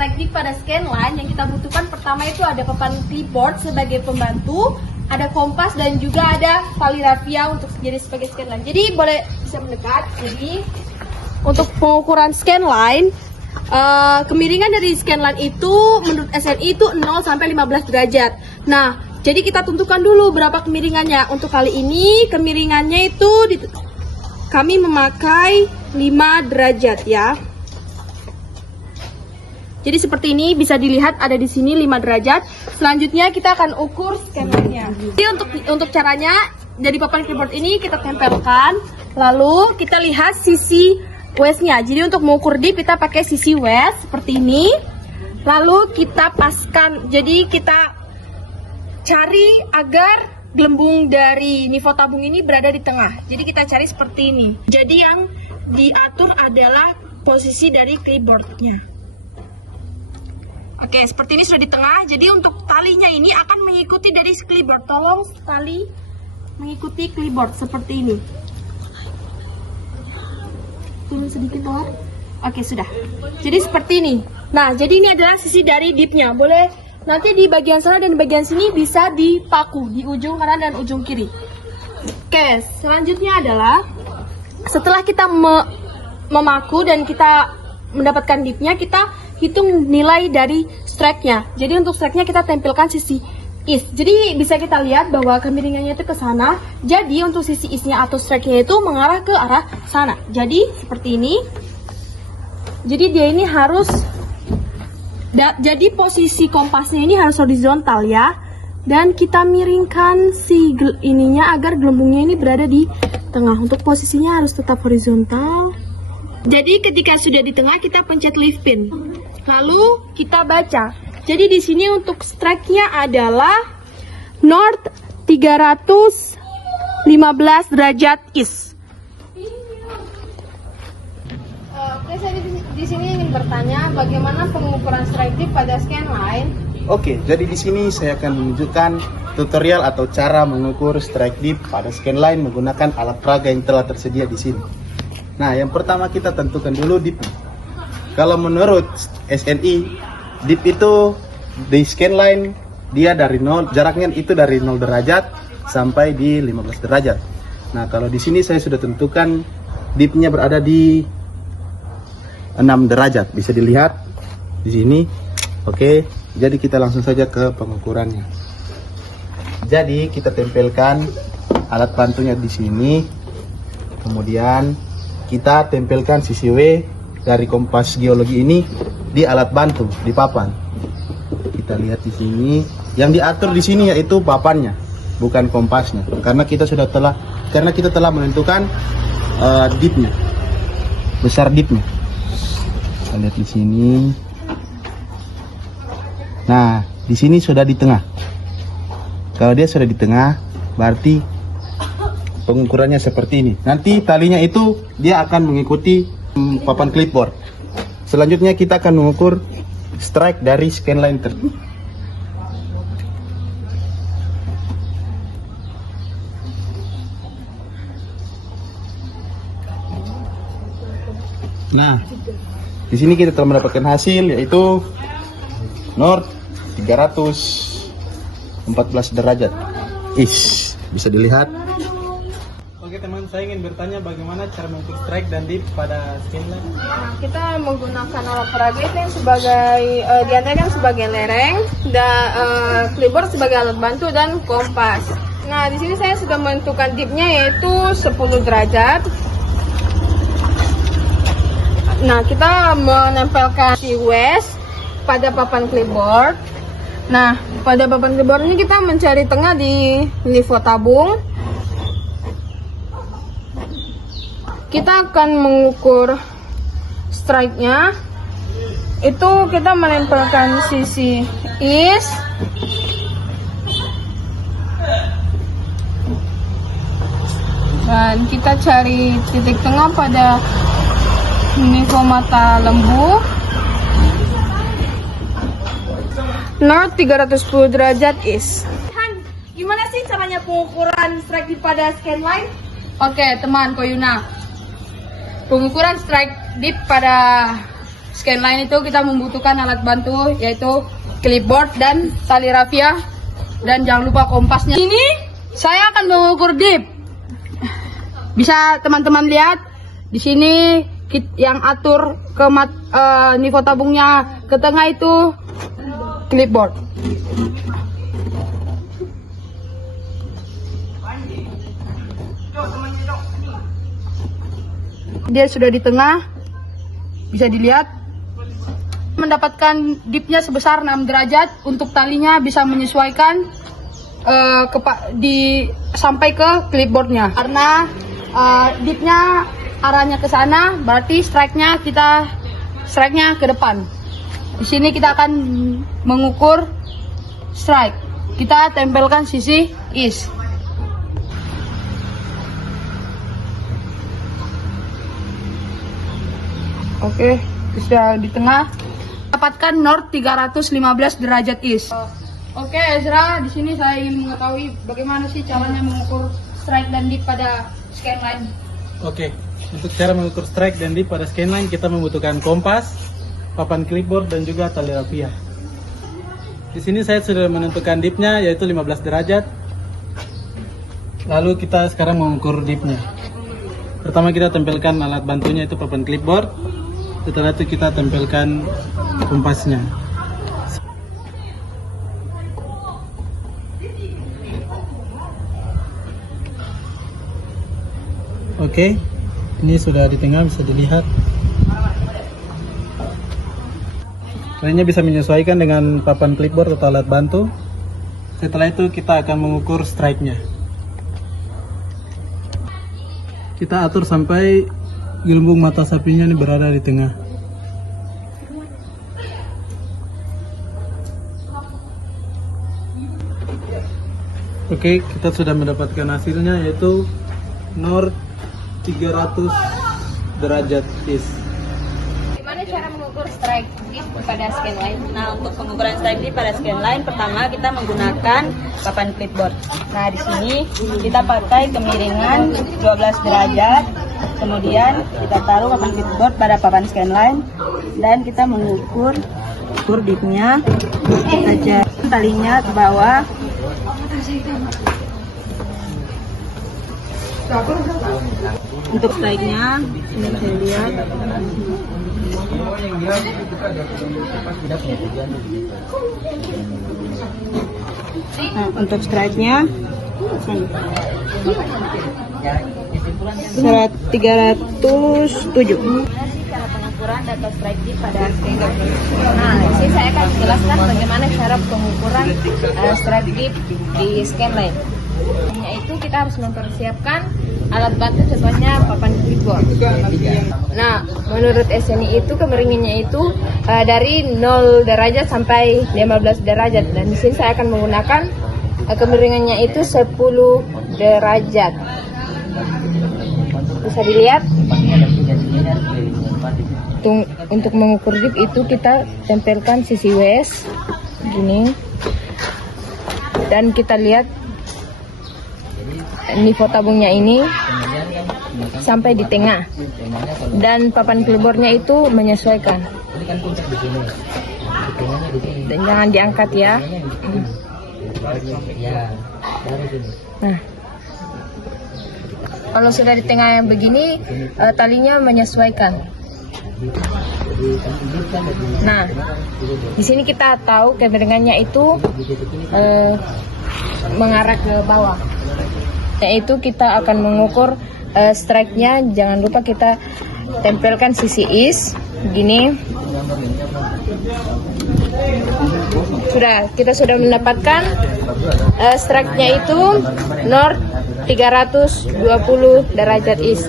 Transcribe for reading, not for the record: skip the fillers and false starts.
strike dip pada scanline, yang kita butuhkan pertama itu ada papan clipboard sebagai pembantu, ada kompas dan juga ada tali rafia untuk jadi sebagai scanline. Jadi boleh bisa mendekat. Jadi untuk pengukuran scanline, kemiringan dari scanline itu menurut SNI itu 0 sampai 15 derajat. Nah, jadi kita tentukan dulu berapa kemiringannya. Untuk kali ini kemiringannya itu kami memakai 5 derajat ya. Jadi seperti ini bisa dilihat ada di sini 5 derajat. Selanjutnya kita akan ukur scanline-nya. Jadi untuk caranya dari papan keyboard ini kita tempelkan, lalu kita lihat sisi waist-nya. Jadi untuk mengukur dip kita pakai sisi waist seperti ini. Lalu kita paskan. Jadi kita cari agar gelembung dari nivou tabung ini berada di tengah. Jadi kita cari seperti ini. Jadi yang diatur adalah posisi dari keyboardnya. Oke, seperti ini sudah di tengah. Jadi untuk talinya ini akan mengikuti dari keyboard. Tolong tali mengikuti keyboard seperti ini. Turun sedikit keluar. Oke, sudah. Jadi seperti ini. Nah, jadi ini adalah sisi dari dipnya. Boleh nanti di bagian sana dan di bagian sini bisa dipaku di ujung kanan dan ujung kiri. Oke, selanjutnya adalah setelah kita memaku dan kita mendapatkan dipnya, kita hitung nilai dari strike-nya. Jadi untuk strike-nya kita tempelkan sisi is. Jadi bisa kita lihat bahwa kemiringannya itu ke sana. Jadi untuk sisi is-nya atau strike-nya itu mengarah ke arah sana. Jadi seperti ini. Jadi dia ini harus jadi posisi kompasnya ini harus horizontal ya. Dan kita miringkan si ininya agar gelembungnya ini berada di tengah. Untuk posisinya harus tetap horizontal. Jadi ketika sudah di tengah kita pencet lift pin. Lalu kita baca. Jadi di sini untuk strike-nya adalah north 315 derajat east. Oke, saya di sini ingin bertanya bagaimana pengukuran strike dip pada scanline. Oke, jadi di sini saya akan menunjukkan tutorial atau cara mengukur strike dip pada scanline menggunakan alat peraga yang telah tersedia di sini. Nah, yang pertama kita tentukan dulu dip. Kalau menurut SNI, dip itu di scanline dia dari 0, jaraknya itu dari 0 derajat sampai di 15 derajat. Nah, kalau di sini saya sudah tentukan dipnya berada di 6 derajat. Bisa dilihat di sini. Oke, jadi kita langsung saja ke pengukurannya. Jadi kita tempelkan alat bantunya di sini. Kemudian kita tempelkan sisi W dari kompas geologi ini di alat bantu di papan. Kita lihat di sini. Yang diatur di sini yaitu papannya, bukan kompasnya. Karena kita telah menentukan dipnya, besar dipnya. Kita lihat di sini. Nah, di sini sudah di tengah. Kalau dia sudah di tengah, berarti pengukurannya seperti ini. Nanti talinya itu dia akan mengikuti papan clipboard. Selanjutnya kita akan mengukur strike dari scanline tersebut. Nah, di sini kita telah mendapatkan hasil yaitu north 314 derajat. Bisa dilihat. Oke teman, saya ingin bertanya bagaimana cara mengukur strike dan dip pada scanline. Nah, kita menggunakan alat peraga itu yang sebagai diantaranya sebagai lereng, dan clipboard sebagai alat bantu dan kompas. Nah, di sini saya sudah menentukan dipnya yaitu 10 derajat. Nah, kita menempelkan si waist pada papan clipboard. Nah, pada papan clipboard ini kita mencari tengah di nivou tabung. Kita akan mengukur strike-nya. Itu kita menempelkan sisi is. Dan kita cari titik tengah pada nivou mata lembu. North 310 derajat is. Gimana sih caranya pengukuran strike dip pada scanline? Oke, teman Koyuna. Pengukuran strike dip pada scanline itu kita membutuhkan alat bantu yaitu clipboard dan tali rafia, dan jangan lupa kompasnya. Ini saya akan mengukur dip. Bisa teman-teman lihat di sini yang atur ke nivou tabungnya ke tengah itu clipboard. Dia sudah di tengah, bisa dilihat mendapatkan dipnya sebesar 6 derajat. Untuk talinya bisa menyesuaikan sampai ke clipboardnya, karena dipnya arahnya ke sana, berarti strike-nya ke depan. Di sini kita akan mengukur strike. Kita tempelkan sisi is. Oke, sudah di tengah. Dapatkan north 315 derajat is. Oke, Ezra, di sini saya ingin mengetahui bagaimana sih caranya mengukur strike dan dip pada scanline. Oke, untuk cara mengukur strike dan dip pada scanline kita membutuhkan kompas, papan clipboard, dan juga tali rafia. Di sini saya sudah menentukan dipnya yaitu 15 derajat. Lalu kita sekarang mengukur dipnya. Pertama kita tempelkan alat bantunya itu papan clipboard. Setelah itu kita tempelkan kompasnya. Oke, ini sudah di tengah, bisa dilihat. Lainnya bisa menyesuaikan dengan papan clipboard atau alat bantu. Setelah itu kita akan mengukur strike-nya. Kita atur sampai gelembung mata sapinya ini berada di tengah. Oke, kita sudah mendapatkan hasilnya yaitu north 300 derajat is. Gimana cara mengukur strike dip pada scanline? Nah, untuk pengukuran strike dip pada scanline, pertama kita menggunakan papan clipboard. Nah, di sini kita pakai kemiringan 12 derajat. Kemudian kita taruh papan clipboard pada papan scanline dan kita mengukur dipnya. Kita talinya ke bawah. Untuk strike-nya ini bisa lihat. Nah, untuk strike-nya 307. Cara pengukuran data strike dip pada scanline. Nah, di sini saya akan jelaskan bagaimana cara pengukuran strike dip di scanline. Yaitu kita harus mempersiapkan alat bantu, contohnya papan clipboard. Nah, menurut SNI itu kemiringannya itu dari 0 derajat sampai 15 derajat, dan di sini saya akan menggunakan kemiringannya itu 10 derajat. Bisa dilihat. Untuk mengukur dip itu kita tempelkan sisi WS gini, dan kita lihat nivou tabungnya ini sampai di tengah, dan papan clipboardnya itu menyesuaikan, dan jangan diangkat ya. Nah, kalau sudah di tengah yang begini, talinya menyesuaikan. Nah, di sini kita tahu kemiringannya itu mengarah ke bawah. Yaitu kita akan mengukur strike-nya. Jangan lupa kita tempelkan sisi is gini. Kita sudah mendapatkan strike-nya itu north 320 derajat is.